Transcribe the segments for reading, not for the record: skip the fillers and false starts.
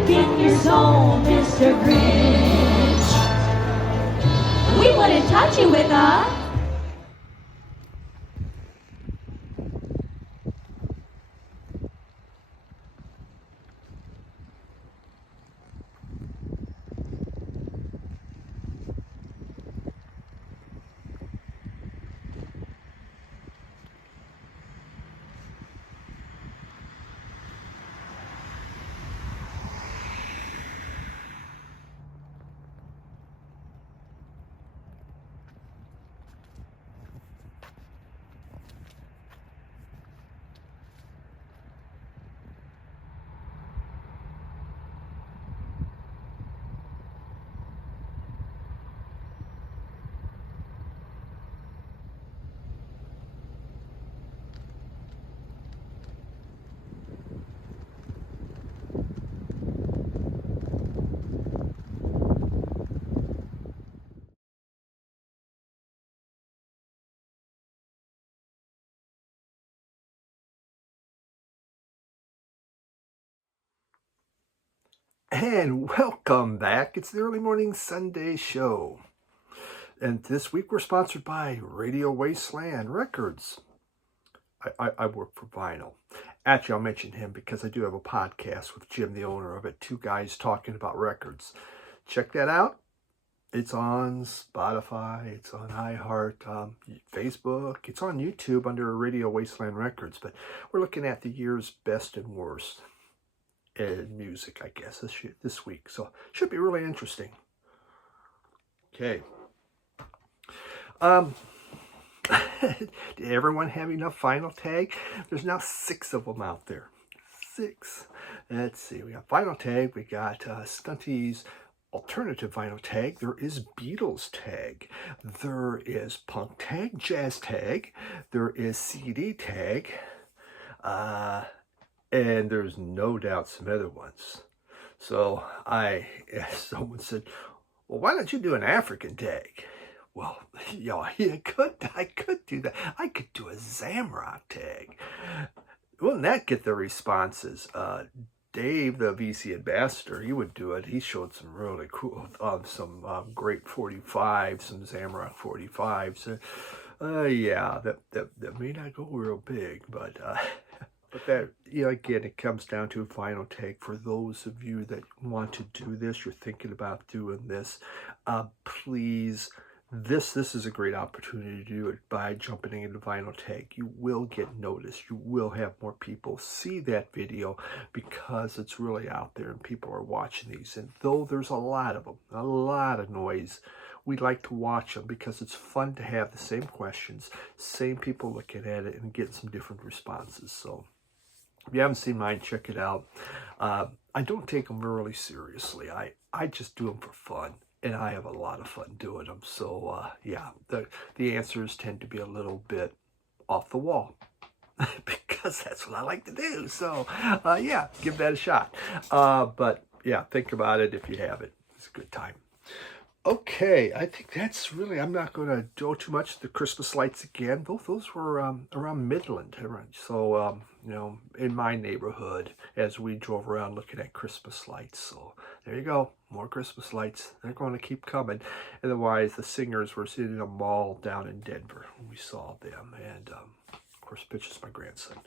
wrecking your soul, Mr. Grinch. We wouldn't touch you with a... And welcome back. It's the Early Morning Sunday Show. And this week we're sponsored by Radio Wasteland Records. I work for vinyl. Actually, I'll mention him because I do have a podcast with Jim, the owner of it. Two guys talking about records. Check that out. It's on Spotify. It's on iHeart, Facebook. It's on YouTube under Radio Wasteland Records. But we're looking at the year's best and worst in music, I guess, this week. So should be really interesting. Okay. Did everyone have enough vinyl tag? There's now 6 of them out there. 6. Let's see. We got vinyl tag. We got Stunty's alternative vinyl tag. There is Beatles tag. There is punk tag, jazz tag. There is CD tag. And there's no doubt some other ones. So someone said, well, why don't you do an African tag? Well, I could do that. I could do a Zamrock tag. Wouldn't that get the responses? Dave, the VC ambassador, he would do it. He showed some really cool, some great 45s, some Zamrock 45s. That may not go real big, but that, again, it comes down to a vinyl tag. For those of you that want to do this, you're thinking about doing this, please, this is a great opportunity to do it by jumping into vinyl tag. You will get noticed. You will have more people see that video because it's really out there and people are watching these. And though there's a lot of them, a lot of noise, we like to watch them because it's fun to have the same questions, same people looking at it and getting some different responses. So if you haven't seen mine, check it out. I don't take them really seriously. I just do them for fun, and I have a lot of fun doing them. So, the answers tend to be a little bit off the wall because that's what I like to do. So, give that a shot. But, think about it if you have it. It's a good time. Okay, I think that's really, I'm not going to go too much to the Christmas lights again. Both those were around Midland. So, in my neighborhood as we drove around looking at Christmas lights. So there you go, more Christmas lights. They're going to keep coming. Otherwise, the singers were sitting in a mall down in Denver. We saw them. And, of course, pictures of my grandson.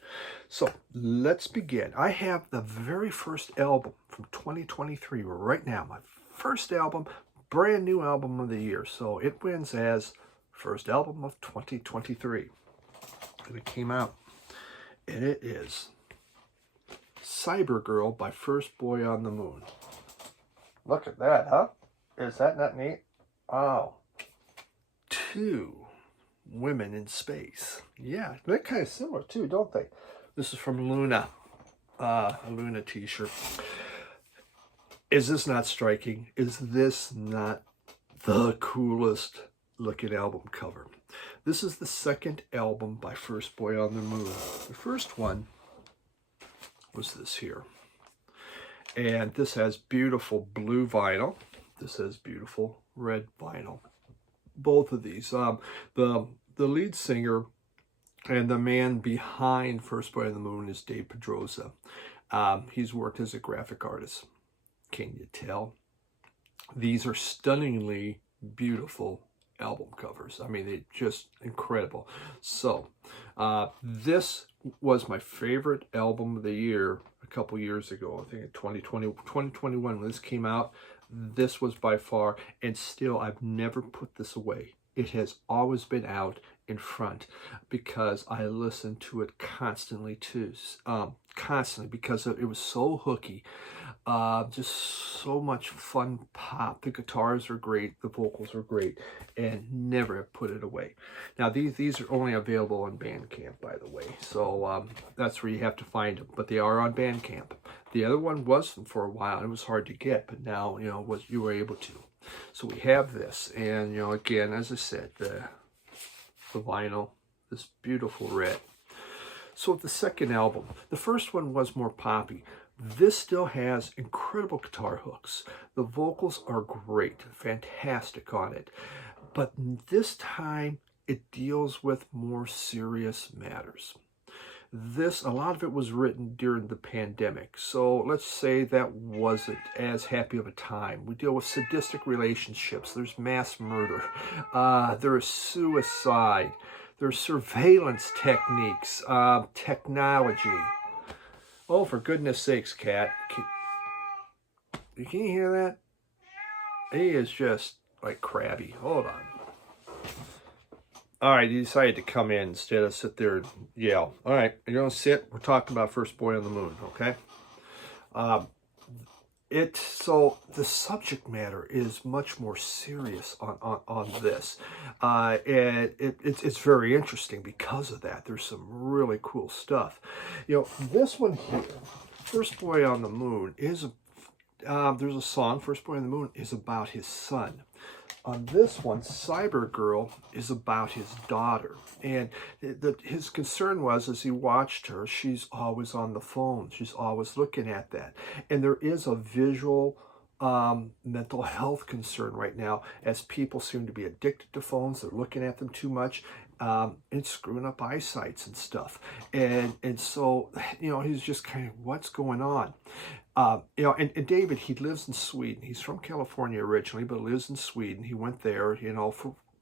So let's begin. I have the very first album from 2023 right now. My first album. Brand new album of the year, so it wins as first album of 2023. And it came out, and it is Cyber Girl by First Boy on the Moon. Look at that, huh? Is that not neat? Oh, 2 women in space. Yeah, they're kind of similar too, don't they? This is from Luna, a Luna t-shirt. Is this not striking? Is this not the coolest looking album cover? This is the second album by First Boy on the Moon. The first one was this here. And this has beautiful blue vinyl. This has beautiful red vinyl. Both of these. The lead singer and the man behind First Boy on the Moon is Dave Pedrosa. He's worked as a graphic artist. Can you tell? These are stunningly beautiful album covers. I mean, they're just incredible. So, this was my favorite album of the year a couple years ago. I think in 2021 when this came out. This was by far, and still I've never put this away. It has always been out in front because I listened to it constantly too. Constantly, because it was so hooky. Just so much fun pop. The guitars are great, the vocals are great, and never have put it away. Now these are only available on Bandcamp, by the way, so that's where you have to find them. But they are on Bandcamp. The other one wasn't for a while. It was hard to get, but now you were able to. So we have this, and again, as I said, the vinyl, this beautiful red. So the second album, the first one was more poppy. This still has incredible guitar hooks. The vocals are great, fantastic on it. But this time it deals with more serious matters. A lot of it was written during the pandemic. So let's say that wasn't as happy of a time. We deal with sadistic relationships. There's mass murder. There is suicide. There's surveillance techniques, technology. Oh, for goodness sakes, Cat. Can you hear that? He is just like crabby. Hold on. All right, he decided to come in instead of sit there and yell. All right, you're going to sit. We're talking about First Boy on the Moon, okay? So the subject matter is much more serious on this. And it's very interesting because of that. There's some really cool stuff. This one here, First Boy on the Moon, is there's a song, First Boy on the Moon, is about his son. On this one, Cyber Girl is about his daughter. And his concern was, as he watched her, she's always on the phone. She's always looking at that. And there is a visual mental health concern right now, as people seem to be addicted to phones. They're looking at them too much. It's screwing up eyesights and stuff. And so, he's just kind of, what's going on? And David, he lives in Sweden. He's from California originally, but lives in Sweden. He went there,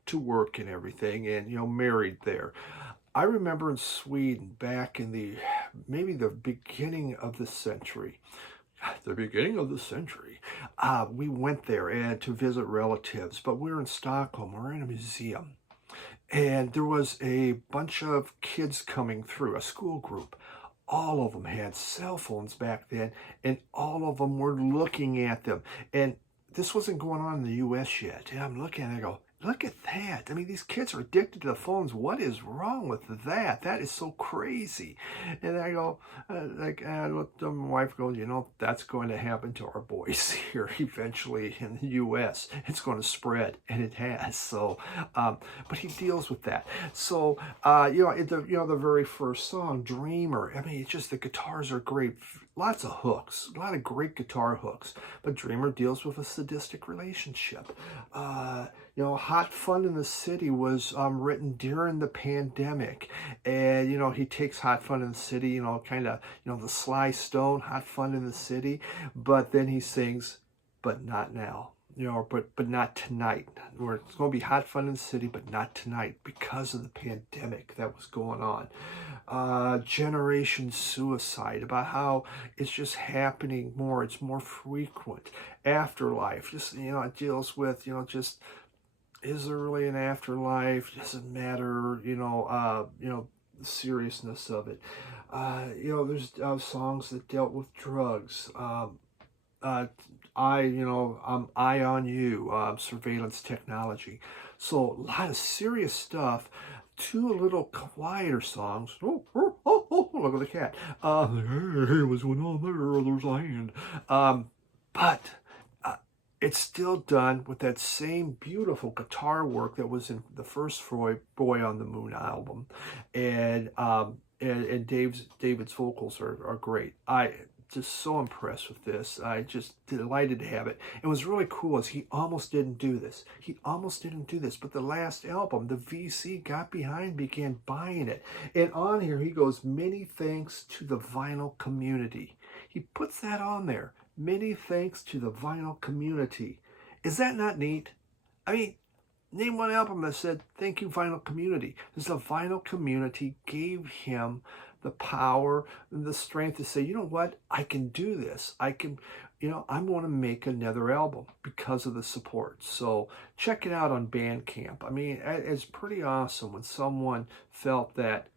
to work and everything, and, married there. I remember in Sweden back in maybe the beginning of the century. We went there and to visit relatives, but we were in Stockholm. We were in a museum. And there was a bunch of kids coming through, a school group. All of them had cell phones back then, and all of them were looking at them. And this wasn't going on in the U.S. yet. And I'm looking at it, I go, look at that. I mean, these kids are addicted to the phones. What is wrong with that? That is so crazy. And I go, I looked at my wife, goes, that's going to happen to our boys here eventually in the U.S. It's going to spread, and it has. So, but he deals with that. So, the very first song, Dreamer. I mean, it's just the guitars are great. Lots of hooks, a lot of great guitar hooks. But Dreamer deals with a sadistic relationship. Hot Fun in the City was written during the pandemic. And, he takes Hot Fun in the City, kind of, the Sly Stone, Hot Fun in the City. But then he sings, but not now. But not tonight. It's going to be hot fun in the city, but not tonight because of the pandemic that was going on. Generation suicide, about how it's just happening more. It's more frequent. Afterlife, just, it deals with, just, is there really an afterlife? Doesn't matter, the seriousness of it. There's songs that dealt with drugs. I'm Eye on You, surveillance technology. So a lot of serious stuff to a little quieter songs. Oh, look at the cat. Hey, what's going on there? There's a hand. But it's still done with that same beautiful guitar work that was in the first Boy on the Moon album. And David's vocals are great. Just so impressed with this. I just delighted to have it. It was really cool as he almost didn't do this. But the last album, the VC got behind, began buying it. And on here he goes, many thanks to the vinyl community. He puts that on there. Many thanks to the vinyl community. Is that not neat? I mean, name one album that said, thank you, vinyl community. Because the vinyl community gave him the power and the strength to say, you know what, I can do this. I can, I'm going to make another album because of the support. So check it out on Bandcamp. I mean, it's pretty awesome when someone felt that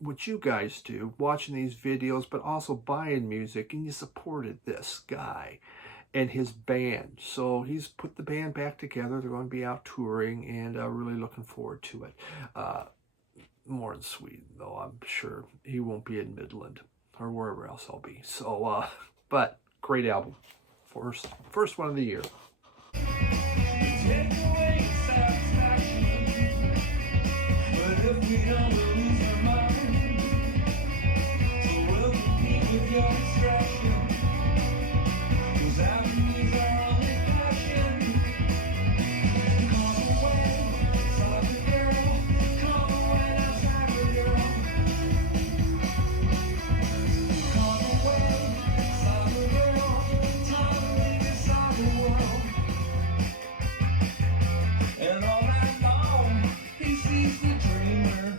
what you guys do, watching these videos, but also buying music, and you supported this guy and his band. So he's put the band back together. They're going to be out touring, and really looking forward to it. More in Sweden, though. I'm sure he won't be in Midland or wherever else I'll be. So, but great album. First one of the year. Take away satisfaction, but if we don't lose our mind, so we'll compete with your distraction, 'cause avenues are only passion. Come away, soccer girl, come away now, soccer girl. Come away, soccer girl, time to leave this soccer world. And all night long, he sees the dreamer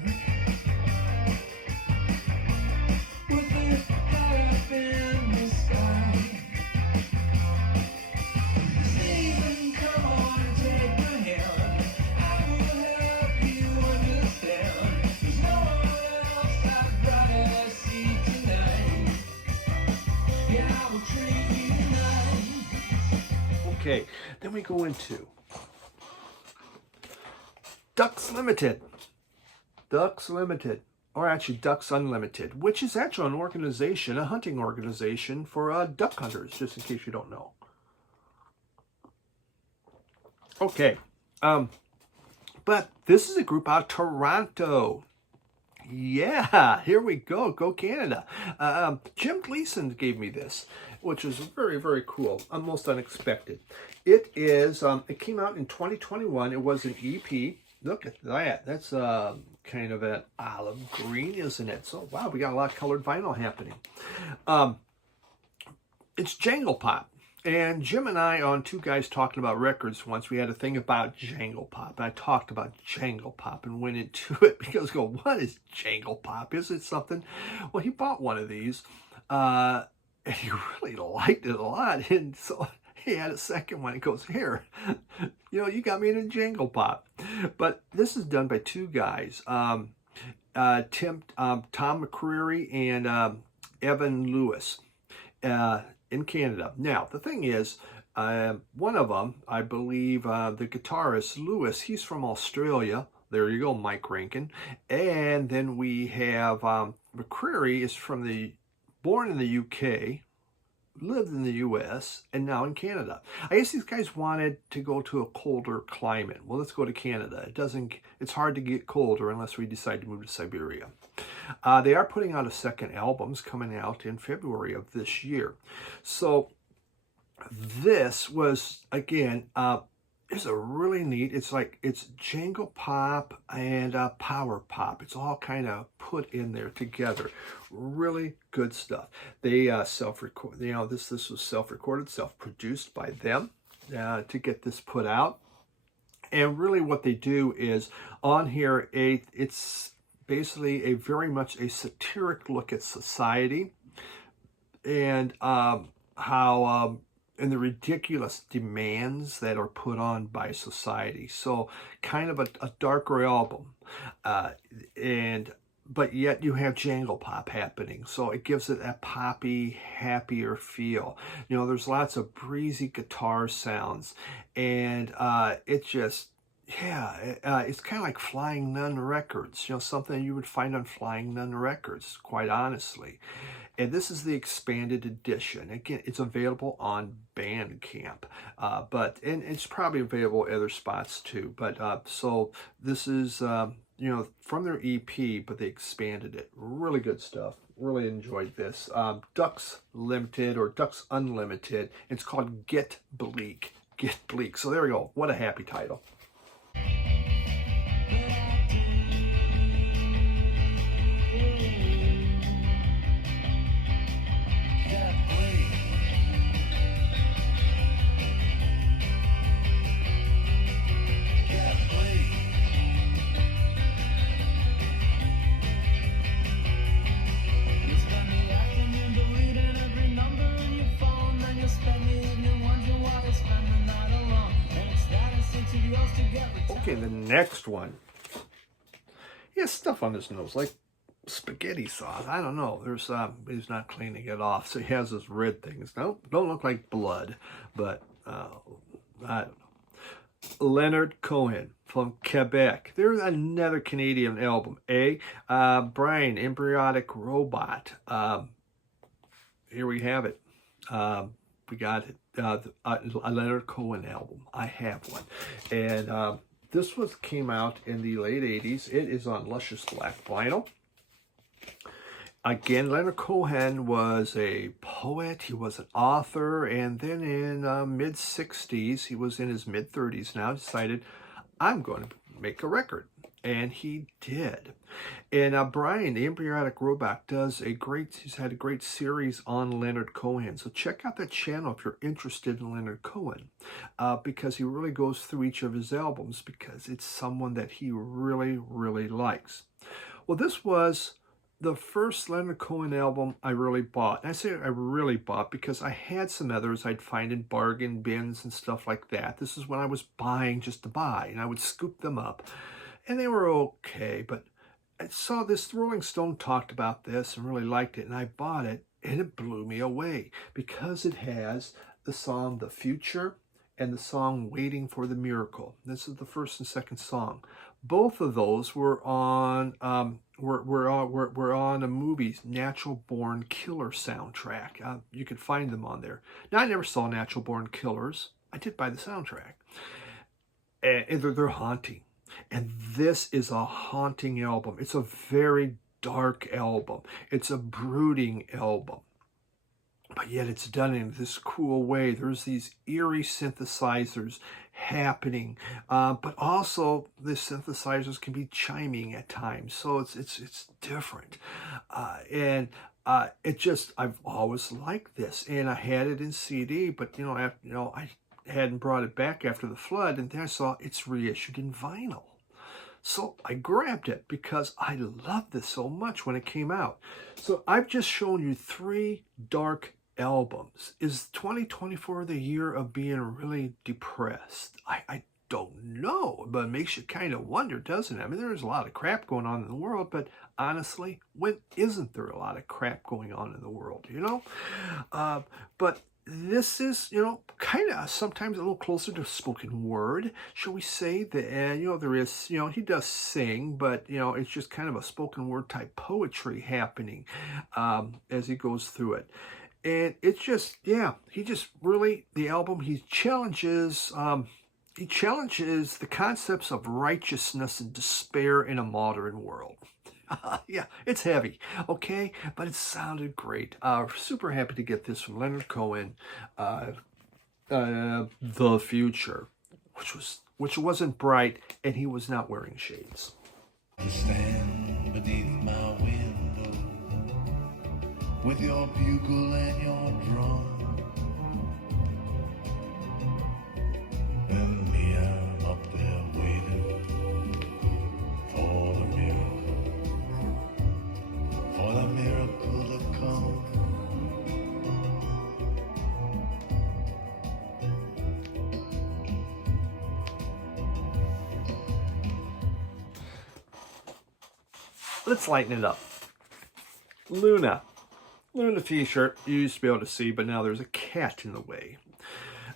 with his head up in the sky. Stephen, come on and take my hand. I will help you understand. There's no one else I'd rather see tonight. Yeah, I will treat you nice. Okay, then we go into Ducks Limited. Ducks Limited, or actually Ducks Unlimited, which is actually an organization, a hunting organization for duck hunters, just in case you don't know. Okay, but this is a group out of Toronto. Yeah, here we go. Go Canada. Jim Gleason gave me this, which was very, very cool. Almost unexpected. It is, it came out in 2021. It was an EP. Look at that. That's kind of an olive green, isn't it? So, wow, we got a lot of colored vinyl happening. It's Jangle Pop. And Jim and I, on Two Guys Talking About Records once, we had a thing about Jangle Pop. I talked about Jangle Pop and went into it because, what is Jangle Pop? Is it something? Well, he bought one of these, and he really liked it a lot. And so he had a second one. He goes, here, you got me into Jangle Pop. But this is done by two guys, Tom McCreary and Evan Lewis. In Canada. Now, the thing is, one of them, I believe, the guitarist, Lewis, he's from Australia. There you go, Mike Rankin. And then we have McCreary is born in the UK, lived in the US, and now in Canada. I guess these guys wanted to go to a colder climate. Well, let's go to Canada. It's hard to get colder unless we decide to move to Siberia. They are putting out a second album, coming out in February of this year. So this was, again, it's a really neat, it's Jangle Pop and Power Pop. It's all kind of put in there together. Really good stuff. They self-record, this was self-recorded, self-produced by them to get this put out. And really what they do is on here, it's basically very much a satiric look at society and how and the ridiculous demands that are put on by society. So kind of a darker album, but yet you have Jangle Pop happening, so it gives it a poppy, happier feel. There's lots of breezy guitar sounds, and it just, it's kind of like Flying Nun Records, something you would find on Flying Nun Records, quite honestly. And this is the expanded edition. Again, it's available on Bandcamp, and it's probably available at other spots too. But so this is, from their EP, but they expanded it. Really good stuff. Really enjoyed this. Ducks Limited or Ducks Unlimited. It's called Get Bleak. Get Bleak. So there we go. What a happy title. Okay, the next one. He has stuff on his nose, like spaghetti sauce. I don't know. There's he's not cleaning it off, so he has those red things. Don't look like blood, but I don't know. Leonard Cohen from Quebec. There's another Canadian album. Brian, Embryonic Robot. Here we have it. We got it. A Leonard Cohen album. I have one, and this came out in the late '80s. It is on luscious black vinyl. Again, Leonard Cohen was a poet, he was an author, and then in mid-60s, he was in his mid-30s now, decided, I'm going to make a record. And he did. And Brian, the Embryonic Robot, he's had a great series on Leonard Cohen. So check out that channel if you're interested in Leonard Cohen, because he really goes through each of his albums, because it's someone that he really, really likes. Well, this was the first Leonard Cohen album I really bought. And I say I really bought because I had some others I'd find in bargain bins and stuff like that. This is when I was buying just to buy, and I would scoop them up. And they were okay, but I saw this, Rolling Stone talked about this and really liked it, and I bought it, and it blew me away because it has the song The Future and the song Waiting for the Miracle. This is the first and second song. Both of those were on were on a movie, Natural Born Killer soundtrack. You could find them on there. Now, I never saw Natural Born Killers. I did buy the soundtrack. And they're haunting. And this is a haunting album. It's a very dark album. It's a brooding album. But yet it's done in this cool way. There's these eerie synthesizers happening, but also the synthesizers can be chiming at times, so it's different. I've always liked this, and I had it in CD, but I hadn't brought it back after the flood, and then I saw it's reissued in vinyl. So I grabbed it because I loved this so much when it came out. So I've just shown you 3 dark albums. Is 2024 the year of being really depressed? I don't know, but it makes you kind of wonder, doesn't it? I mean, there's a lot of crap going on in the world, but honestly, when isn't there a lot of crap going on in the world, But this is, kind of sometimes a little closer to spoken word, shall we say. There is, he does sing, but, it's just kind of a spoken word type poetry happening as he goes through it. And it's just, he just really, the album, he challenges the concepts of righteousness and despair in a modern world. Yeah, it's heavy, okay? But it sounded great. Super happy to get this from Leonard Cohen, The Future, which wasn't bright, and he was not wearing shades. To stand beneath my window with your bugle and your drum, and me, I'm up there waiting for the miracle to come. Let's lighten it up. Luna t-shirt you used to be able to see, but now there's a cat in the way.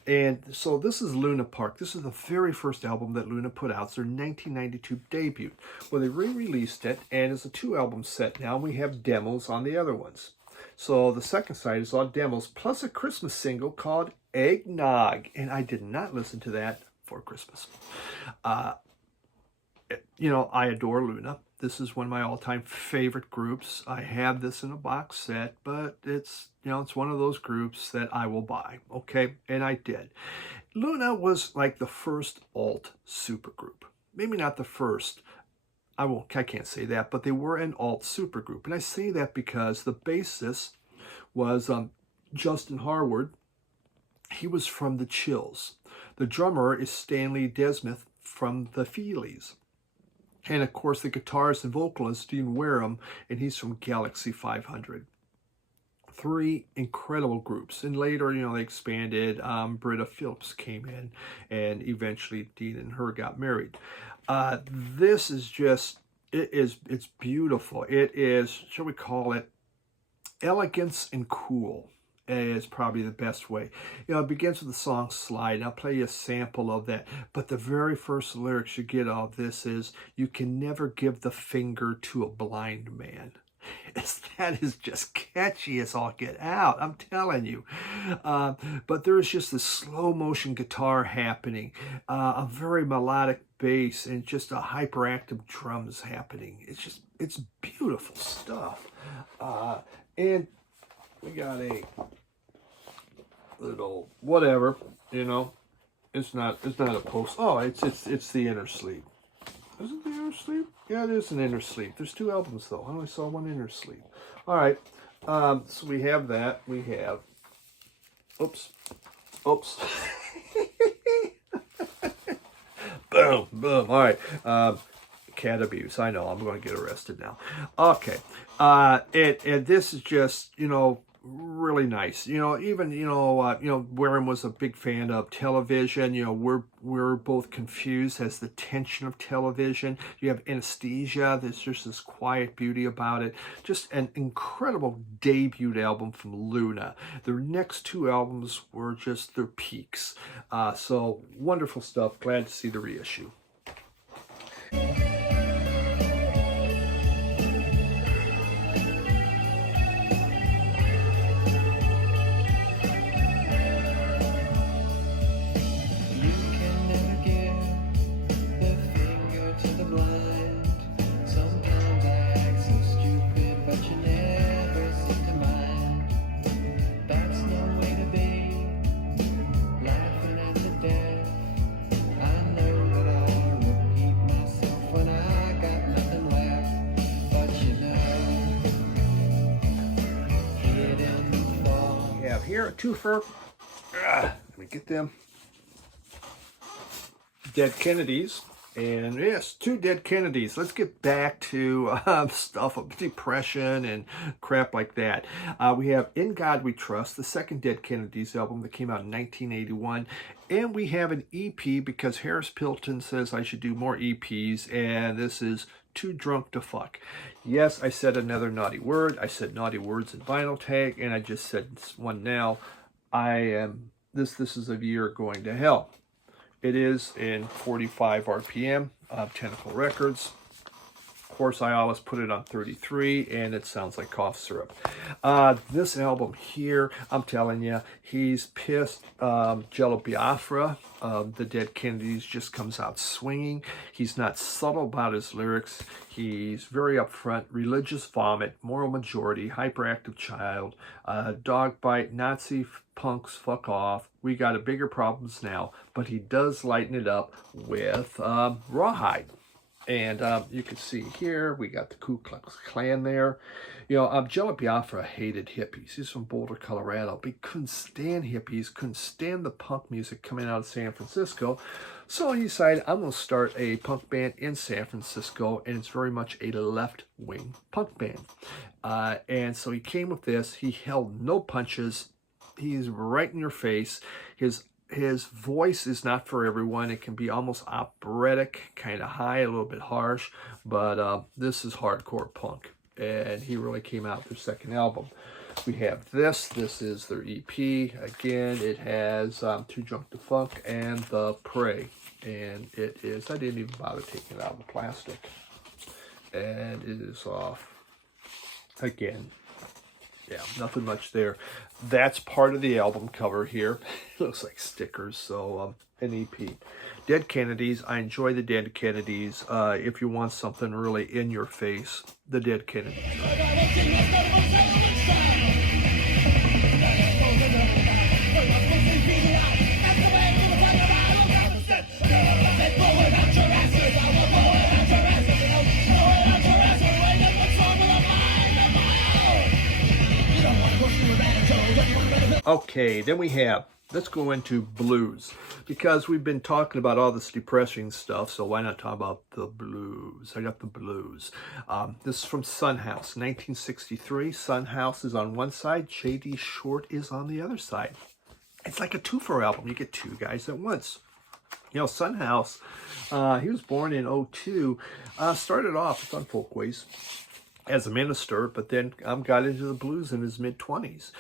And so this is Luna Park. This is the very first album that Luna put out. It's their 1992 debut. Well, they re-released it, and it's a 2-album set now. We have demos on the other ones. So the second side is all demos, plus a Christmas single called Eggnog. And I did not listen to that for Christmas. I adore Luna. This is one of my all-time favorite groups. I have this in a box set, but it's one of those groups that I will buy, okay? And I did. Luna was like the first alt supergroup. Maybe not the first. I can't say that, but they were an alt supergroup. And I say that because the bassist was Justin Harwood. He was from the Chills. The drummer is Stanley Desmith from the Feelies. And of course, the guitarist and vocalist, Dean Wareham, and he's from Galaxy 500. 3 incredible groups. And later, you know, they expanded. Britta Phillips came in, and eventually Dean and her got married. This is just, it's beautiful. It is, shall we call it, elegance and cool is probably the best way. You know, it begins with the song Slide, and I'll play you a sample of that. But the very first lyrics you get of this is, you can never give the finger to a blind man. That is just catchy as all get out, I'm telling you. But there's just this slow motion guitar happening, a very melodic bass, and just a hyperactive drums happening. It's beautiful stuff. And we got a little whatever, you know. It's not a post. Oh, it's the inner sleeve. Is it the inner sleeve? Yeah, it is an inner sleeve. There's 2 albums though. I only saw 1 inner sleeve. All right. So we have that. We have. Oops. Boom. All right. Cat abuse. I know. I'm going to get arrested now. Okay. And this is just, you know, really nice. You know, even, Warren was a big fan of television. You know, we're both confused as the tension of television. You have anesthesia. There's just this quiet beauty about it. Just an incredible debut album from Luna. Their next 2 albums were just their peaks. So wonderful stuff. Glad to see the reissue. Here, a twofer. Let me get them. Dead Kennedys. And yes, 2 Dead Kennedys. Let's get back to stuff of depression and crap like that. We have In God We Trust, the second Dead Kennedys album that came out in 1981. And we have an EP because Harris Pilton says I should do more EPs. And this is Too Drunk to Fuck. Yes, I said another naughty word. I said naughty words in Vinyl Tag, and I just said one now. This is a year going to hell. It is in 45 RPM, Tentacle Records. Of course, I always put it on 33, and it sounds like cough syrup. This album here, I'm telling you, he's pissed. Jello Biafra, the Dead Kennedys, just comes out swinging. He's not subtle about his lyrics. He's very upfront. Religious vomit, moral majority, hyperactive child, dog bite, Nazi punks, fuck off. We got a bigger problems now. But he does lighten it up with Rawhide. And you can see here, we got the Ku Klux Klan there. You know, Jello Biafra hated hippies. He's from Boulder, Colorado. But he couldn't stand hippies, couldn't stand the punk music coming out of San Francisco. So he decided, I'm going to start a punk band in San Francisco, and it's very much a left-wing punk band. And so he came with this. He held no punches. He's right in your face. His voice is not for everyone. It can be almost operatic, kind of high, a little bit harsh, but this is hardcore punk, and he really came out with their second album. We have this. This is their EP. Again, it has Too Drunk to Funk and The Prey, and it is, I didn't even bother taking it out of the plastic, and it is off again. Yeah, nothing much there. That's part of the album cover here. It looks like stickers, so an EP. Dead Kennedys. I enjoy the Dead Kennedys. If you want something really in your face, the Dead Kennedys. Okay, then we have let's go into blues, because we've been talking about all this depressing stuff, so why not talk about the blues? I got the blues. This is from Son House, 1963. Son House is on one side, J.D. Short is on the other side. It's like a two-for album. You get two guys at once. You know, Son House, he was born in '02, started off on Folkways as a minister, but then got into the blues in his mid-20s.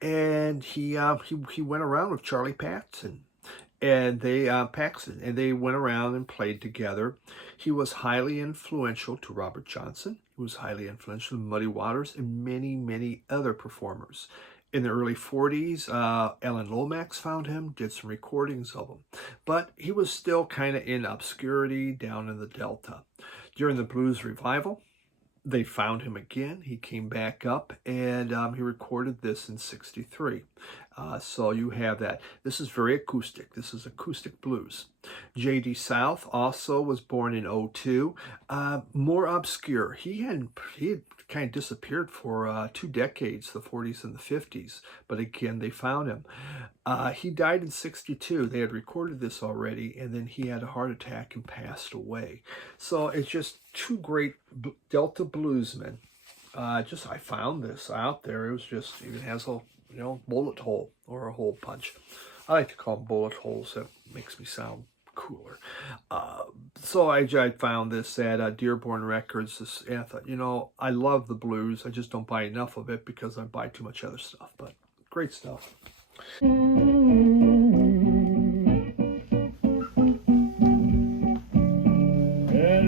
And he went around with Charlie Paxson, and they went around and played together. He was highly influential to Robert Johnson. He was highly influential to Muddy Waters and many, many other performers. In the early 40s, Alan Lomax found him, did some recordings of him. But he was still kind of in obscurity down in the Delta. During the blues revival, they found him again. He came back up, and he recorded this in '63. So you have that. This is very acoustic. This is acoustic blues. J.D. South also was born in '02. More obscure. He had kind of disappeared for 2 decades, the 40s and the 50s. But again, they found him. He died in '62. They had recorded this already, and then he had a heart attack and passed away. So it's just two great Delta bluesmen. I found this out there. It was just, it even has a bullet hole or a hole punch. I like to call them bullet holes. That makes me sound cooler. So I found this at Dearborn Records, and I thought, I love the blues. I just don't buy enough of it because I buy too much other stuff. But great stuff. And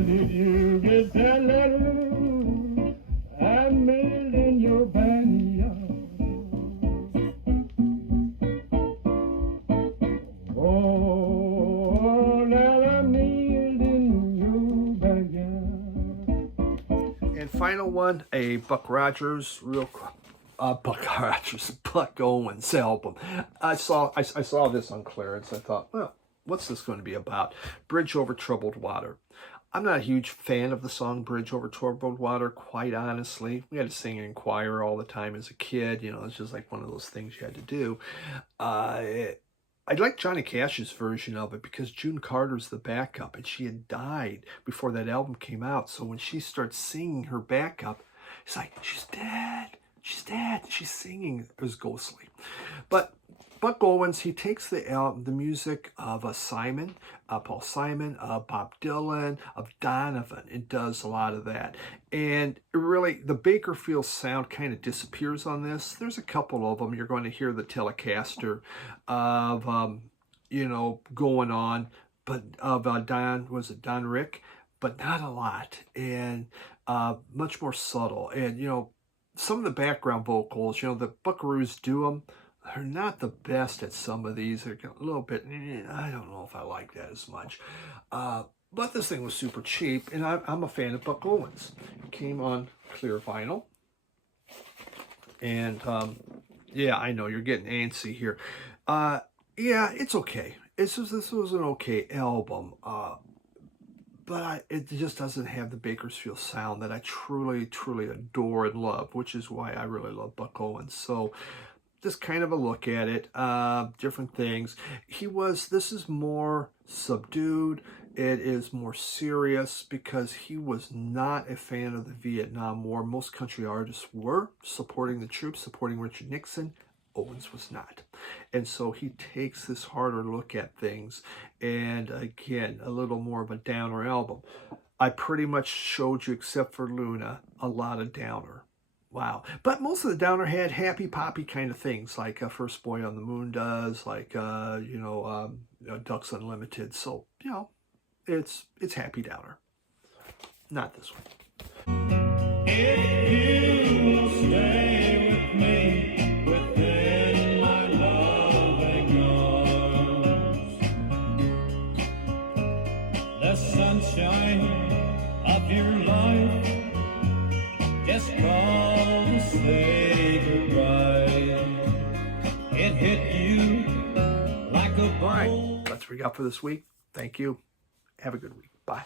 did you get that letter I mailed in your backyard? Oh, that I mailed in your backyard. And final one, a Buck Rogers, Buck Owens album. I saw this on clearance. I thought, well, what's this going to be about? Bridge Over Troubled Water. I'm not a huge fan of the song Bridge Over Troubled Water, quite honestly. We had to sing in choir all the time as a kid. It's just like one of those things you had to do. I like Johnny Cash's version of it because June Carter's the backup, and she had died before that album came out. So when she starts singing her backup, it's like, she's dead. She's dead. She's singing. It was ghostly. But Buck Owens, he takes the music of Simon, Paul Simon, Bob Dylan, of Donovan, and does a lot of that. And really, the Bakerfield sound kind of disappears on this. There's a couple of them. You're going to hear the Telecaster of, going on, but of Don Rick, but not a lot, and much more subtle. And, some of the background vocals, the Buckaroos do them. They're not the best at some of these. They're a little bit, I don't know if I like that as much. But this thing was super cheap, and I'm a fan of Buck Owens. It came on clear vinyl. And, yeah, I know, you're getting antsy here. Yeah, it's okay. This was an okay album. But it just doesn't have the Bakersfield sound that I truly, truly adore and love, which is why I really love Buck Owens. So just kind of a look at it, different things. This is more subdued. It is more serious because he was not a fan of the Vietnam War. Most country artists were supporting the troops, supporting Richard Nixon. Owens was not. And so he takes this harder look at things, and again, a little more of a downer album. I pretty much showed you, except for Luna, a lot of downer. Wow. But most of the downer had happy poppy kind of things, like First Boy on the Moon does, like Ducks Unlimited. So, it's happy downer. Not this one. If you will stay with me within my loving arms, the sunshine of your life just called to say goodbye. It hit you like a All right, bolt. that's what we got for this week. Thank you. Have a good week. Bye.